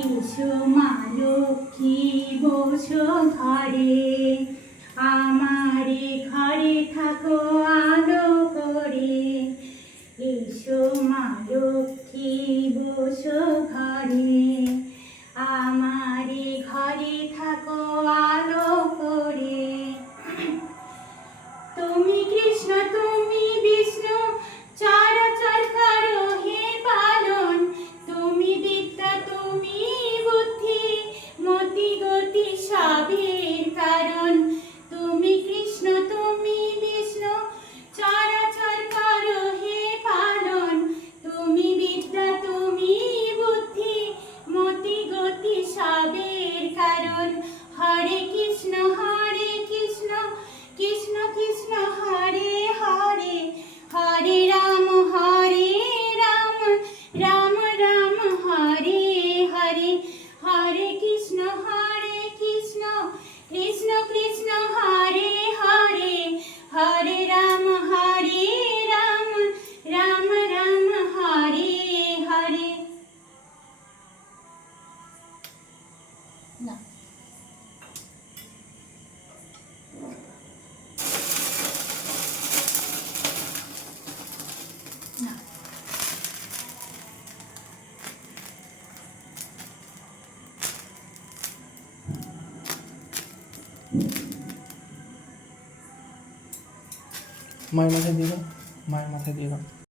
এসো মা লক্ষ্মী বসো ঘরে, আমারে ঘরে থাকো আলো করে। এসো মা লক্ষ্মী বসো ঘরে, আমারে ঘরে থাকো আলো করে। তুমি কৃষ্ণ তুমি বিষ্ণু চরাচর করো হে পালন, তুমি বিদ্যা তুমি বুদ্ধি মতি গতি সবের কারণ। তুমি কৃষ্ণ তুমি বিষ্ণু চরাচর করো হে পালন, তুমি বিদ্যা তুমি বুদ্ধি মতি গতি সবের কারণ। হরে কৃষ্ণ কৃষ্ণ কৃষ্ণ হরে হরে, হরে রাম রাম রাম হরে হরে। হরে কৃষ্ণ কৃষ্ণ কৃষ্ণ হরে হরে, হরে রাম রাম রাম হরে হরে। না না মায়ের মাথায় দিয়ে দাও, মায়ের মাথায় দিয়ে দাও।